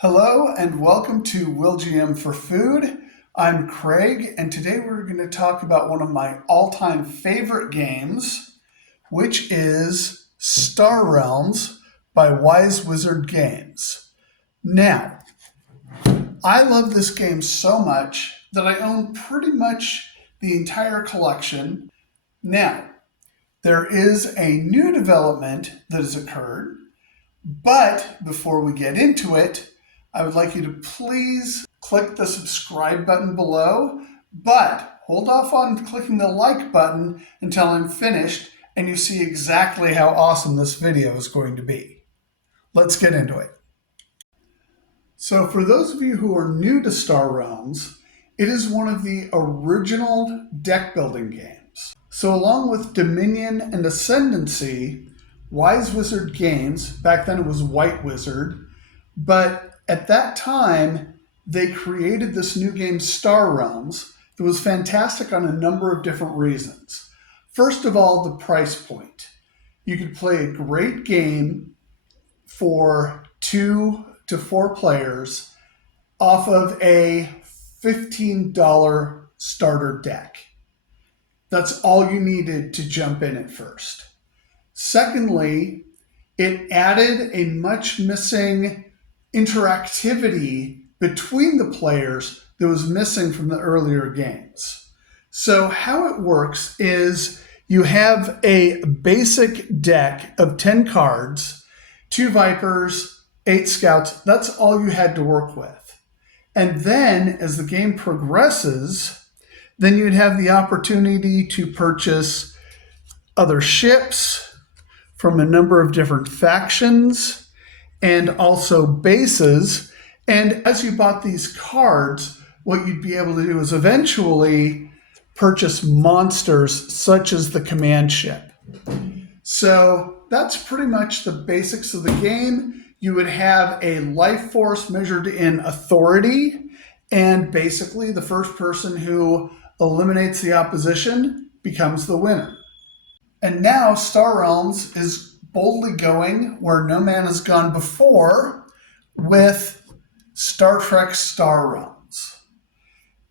Hello and welcome to Will GM for Food. I'm Craig, and today we're going to talk about one of my all-time favorite games, which is Star Realms by Wise Wizard Games. Now, I love this game so much that I own pretty much the entire collection. Now, there is a new development that has occurred, but before we get into it, I would like you to please click the subscribe button below, but hold off on clicking the like button until I'm finished and you see exactly how awesome this video is going to be. Let's get into it. So for those of you who are new to Star Realms, it is one of the original deck building games. So along with Dominion and Ascendancy, Wise Wizard Games, back then it was White Wizard, but at that time, they created this new game, Star Realms, that was fantastic on a number of different reasons. First of all, the price point. You could play a great game for 2 to 4 players off of a $15 starter deck. That's all you needed to jump in at first. Secondly, it added a much missing interactivity between the players that was missing from the earlier games. So how it works is you have a basic deck of 10 cards, 2 Vipers, 8 Scouts. That's all you had to work with. And then as the game progresses, then you'd have the opportunity to purchase other ships from a number of different factions, and also bases. And as you bought these cards, what you'd be able to do is eventually purchase monsters such as the command ship. So that's pretty much the basics of the game. You would have a life force measured in authority, and basically the first person who eliminates the opposition becomes the winner. And now Star Realms is boldly going where no man has gone before with Star Trek Star Realms.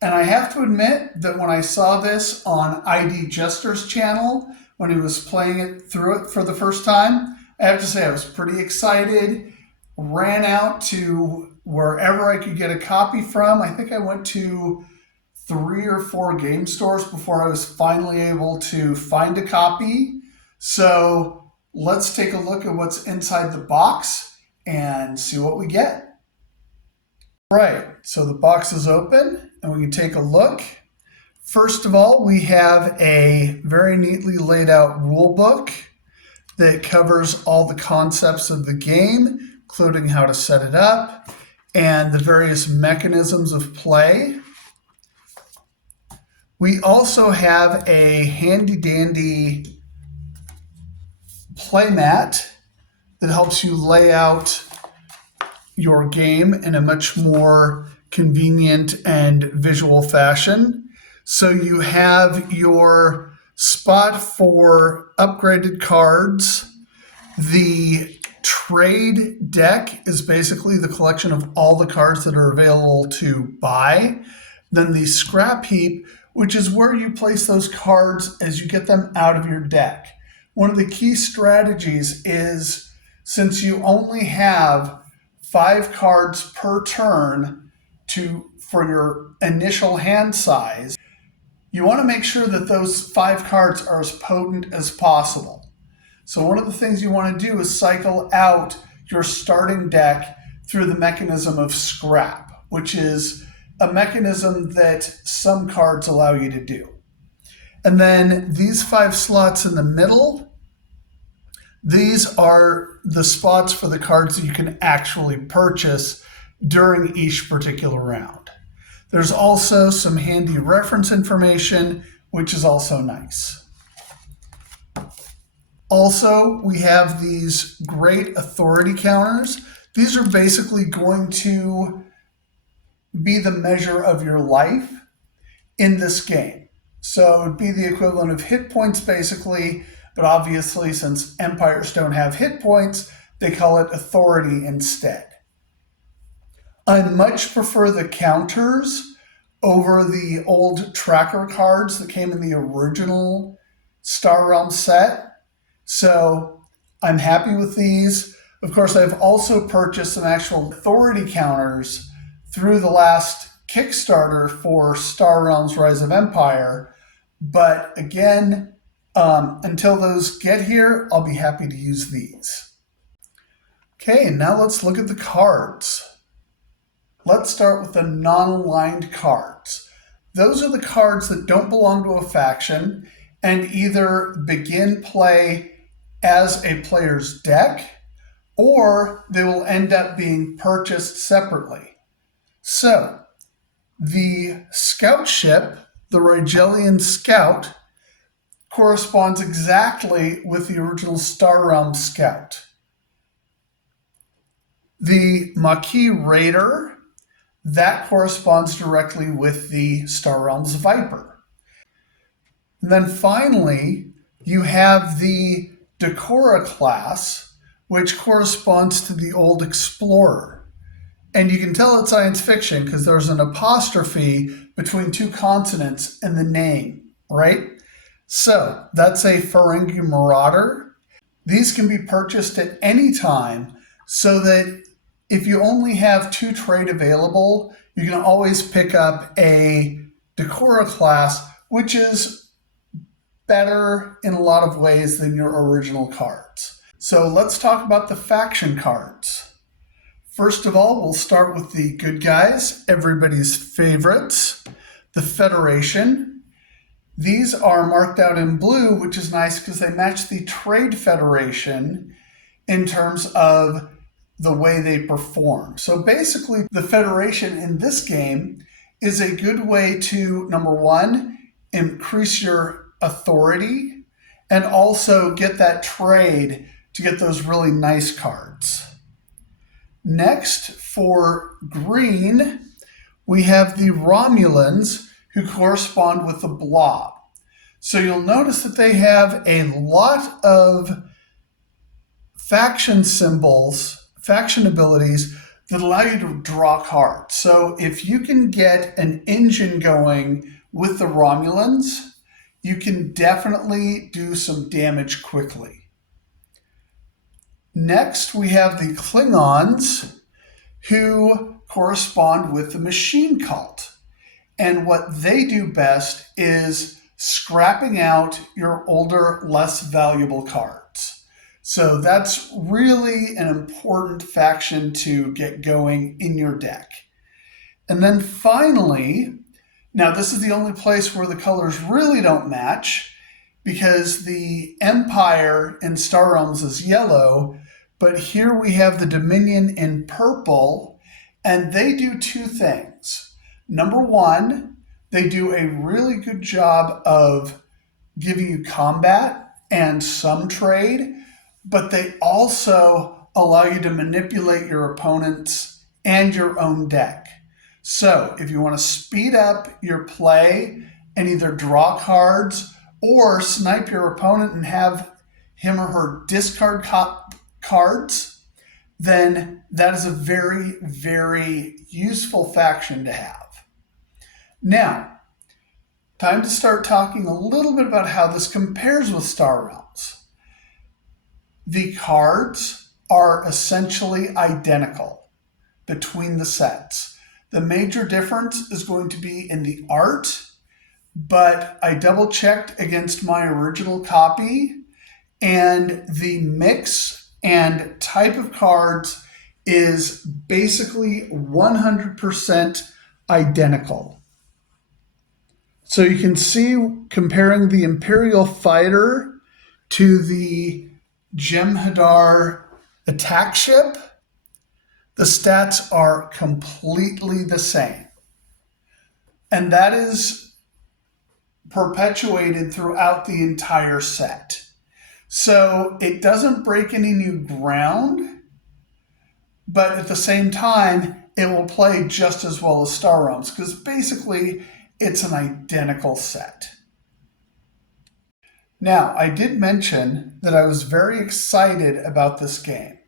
And I have to admit that when I saw this on ID Jester's channel, when he was playing it through it for the first time, I have to say I was pretty excited, ran out to wherever I could get a copy from. I think I went to 3 or 4 game stores before I was finally able to find a copy. So let's take a look at what's inside the box and see what we get. Right, so the box is open and we can take a look. First of all, we have a very neatly laid out rule book that covers all the concepts of the game, including how to set it up and the various mechanisms of play. We also have a handy dandy playmat that helps you lay out your game in a much more convenient and visual fashion. So you have your spot for upgraded cards. The trade deck is basically the collection of all the cards that are available to buy. Then the scrap heap, which is where you place those cards as you get them out of your deck. One of the key strategies is, since you only have 5 cards per turn for your initial hand size, you want to make sure that those 5 cards are as potent as possible. So one of the things you want to do is cycle out your starting deck through the mechanism of scrap, which is a mechanism that some cards allow you to do. And then these 5 slots in the middle, these are the spots for the cards that you can actually purchase during each particular round. There's also some handy reference information, which is also nice. Also, we have these great authority counters. These are basically going to be the measure of your life in this game. So it would be the equivalent of hit points basically, but obviously since empires don't have hit points, they call it authority instead. I much prefer the counters over the old tracker cards that came in the original Star Realm set. So I'm happy with these. Of course, I've also purchased some actual authority counters through the last Kickstarter for Star Realms Rise of Empire. But again, until those get here, I'll be happy to use these. Okay, now let's look at the cards. Let's start with the non-aligned cards. Those are the cards that don't belong to a faction and either begin play as a player's deck or they will end up being purchased separately. So, the scout ship, the Rigelian Scout, corresponds exactly with the original Star Realm Scout. The Maquis Raider, that corresponds directly with the Star Realms Viper. And then finally, you have the Decora class, which corresponds to the old Explorer. And you can tell it's science fiction because there's an apostrophe between two consonants in the name, right? So that's a Ferengi Marauder. These can be purchased at any time so that if you only have 2 trade available, you can always pick up a Decora class, which is better in a lot of ways than your original cards. So let's talk about the faction cards. First of all, we'll start with the good guys, everybody's favorites, the Federation. These are marked out in blue, which is nice because they match the Trade Federation in terms of the way they perform. So basically, the Federation in this game is a good way to, number one, increase your authority and also get that trade to get those really nice cards. Next, for green, we have the Romulans who correspond with the Blob. So you'll notice that they have a lot of faction symbols, faction abilities that allow you to draw cards. So if you can get an engine going with the Romulans, you can definitely do some damage quickly. Next, we have the Klingons, who correspond with the Machine Cult. And what they do best is scrapping out your older, less valuable cards. So that's really an important faction to get going in your deck. And then finally, now this is the only place where the colors really don't match because the Empire in Star Realms is yellow, but here we have the Dominion in purple, and they do 2 things. Number one, they do a really good job of giving you combat and some trade, but they also allow you to manipulate your opponents and your own deck. So if you want to speed up your play and either draw cards or snipe your opponent and have him or her discard cards, then that is a very, very useful faction to have. Now, time to start talking a little bit about how this compares with Star Realms. The cards are essentially identical between the sets. The major difference is going to be in the art, but I double checked against my original copy, and the mix and type of cards is basically 100% identical. So you can see, comparing the Imperial Fighter to the Jem'Hadar attack ship, the stats are completely the same. And that is perpetuated throughout the entire set. So it doesn't break any new ground, but at the same time, it will play just as well as Star Realms because basically it's an identical set. Now, I did mention that I was very excited about this game,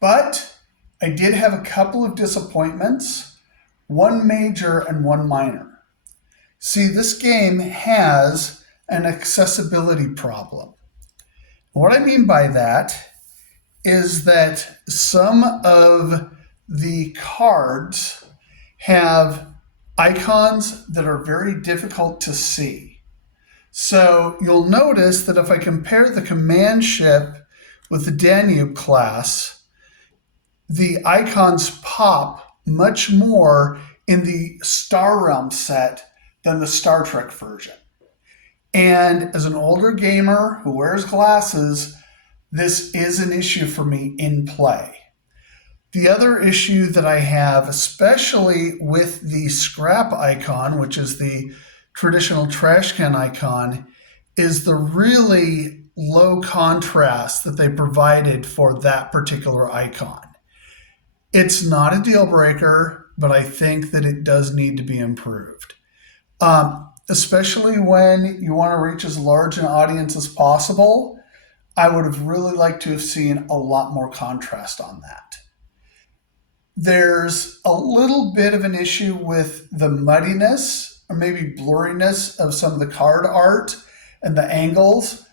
but I did have a couple of disappointments, one major and one minor. See, this game has an accessibility problem. What I mean by that is that some of the cards have icons that are very difficult to see. So you'll notice that if I compare the command ship with the Danube class, the icons pop much more in the Star Realm set than the Star Trek version. And as an older gamer who wears glasses, this is an issue for me in play. The other issue that I have, especially with the scrap icon, which is the traditional trash can icon, is the really low contrast that they provided for that particular icon. It's not a deal breaker, but I think that it does need to be improved. Especially when you want to reach as large an audience as possible, I would have really liked to have seen a lot more contrast on that. There's a little bit of an issue with the muddiness or maybe blurriness of some of the card art and the angles,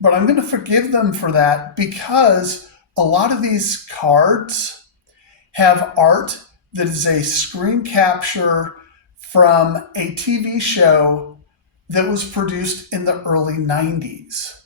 but I'm going to forgive them for that because a lot of these cards have art that is a screen capture from a TV show that was produced in the early 90s.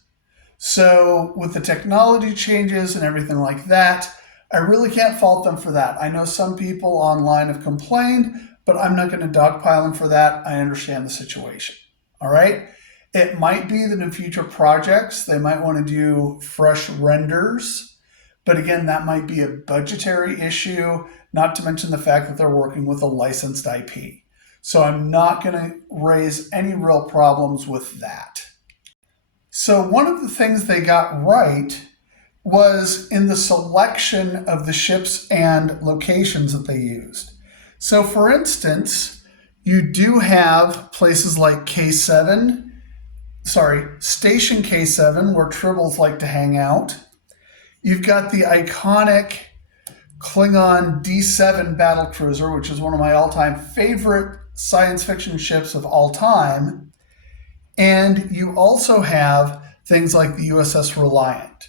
So with the technology changes and everything like that, I really can't fault them for that. I know some people online have complained, but I'm not going to dogpile them for that. I understand the situation. All right? It might be that in future projects, they might want to do fresh renders. But again, that might be a budgetary issue, not to mention the fact that they're working with a licensed IP. So I'm not going to raise any real problems with that. So one of the things they got right was in the selection of the ships and locations that they used. So for instance, you do have places like Station K7, where Tribbles like to hang out. You've got the iconic Klingon D7 battlecruiser, which is one of my all-time favorite science fiction ships of all time. And you also have things like the USS Reliant.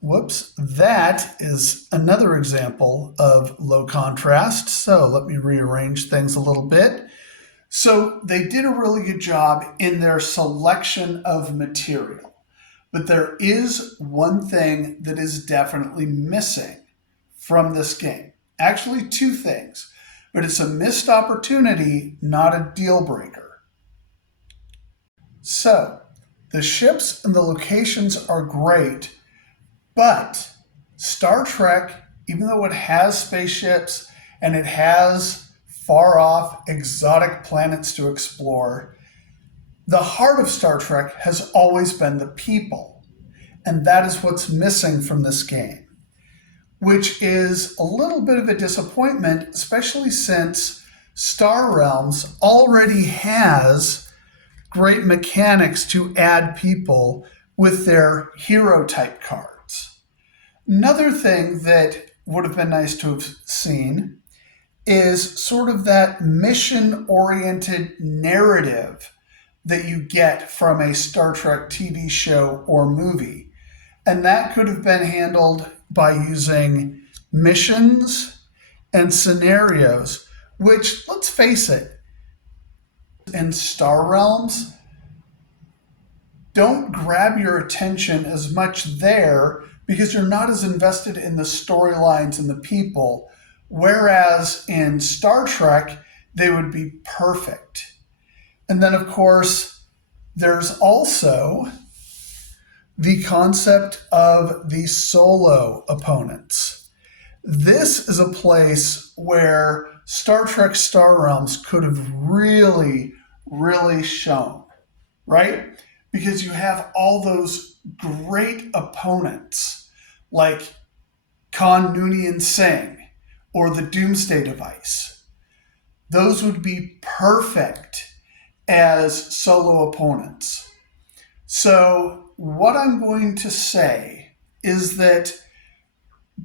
Whoops, that is another example of low contrast. So let me rearrange things a little bit. So they did a really good job in their selection of material. But there is one thing that is definitely missing from this game. Actually, two things. But it's a missed opportunity, not a deal breaker. So, the ships and the locations are great, but Star Trek, even though it has spaceships and it has far off exotic planets to explore, the heart of Star Trek has always been the people. And that is what's missing from this game, which is a little bit of a disappointment, especially since Star Realms already has great mechanics to add people with their hero type cards. Another thing that would have been nice to have seen is sort of that mission-oriented narrative that you get from a Star Trek TV show or movie. And that could have been handled by using missions and scenarios, which, let's face it, in Star Realms don't grab your attention as much there because you're not as invested in the storylines and the people, whereas in Star Trek, they would be perfect. And then, of course, there's also the concept of the solo opponents. This is a place where Star Trek Star Realms could have really shown, right? Because you have all those great opponents like Khan Noonien Singh or the Doomsday Device. Those would be perfect as solo opponents. So what I'm going to say is that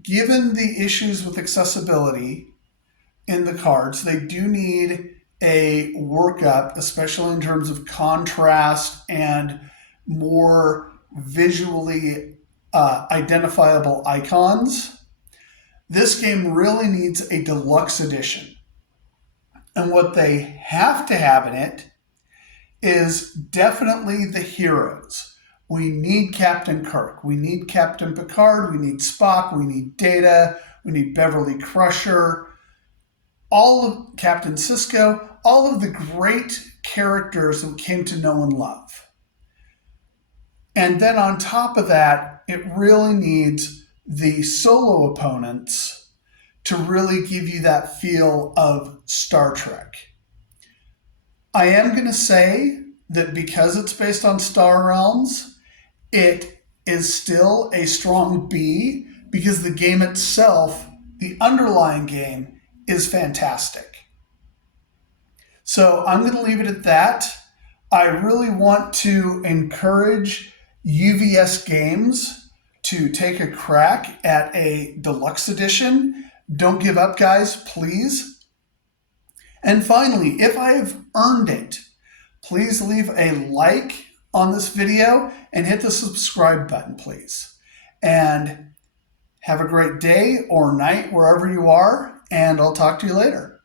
given the issues with accessibility in the cards, they do need a workup, especially in terms of contrast and more visually identifiable icons. This game really needs a deluxe edition. And what they have to have in it is definitely the heroes. We need Captain Kirk. We need Captain Picard. We need Spock. We need Data. We need Beverly Crusher. All of Captain Sisko. All of the great characters that we came to know and love. And then on top of that, it really needs the solo opponents to really give you that feel of Star Trek. I am going to say that because it's based on Star Realms, it is still a strong B because the game itself, the underlying game, is fantastic. So I'm going to leave it at that. I really want to encourage UVS Games to take a crack at a deluxe edition. Don't give up, guys, please. And finally, if I have earned it, please leave a like on this video and hit the subscribe button, please. And have a great day or night wherever you are, and I'll talk to you later.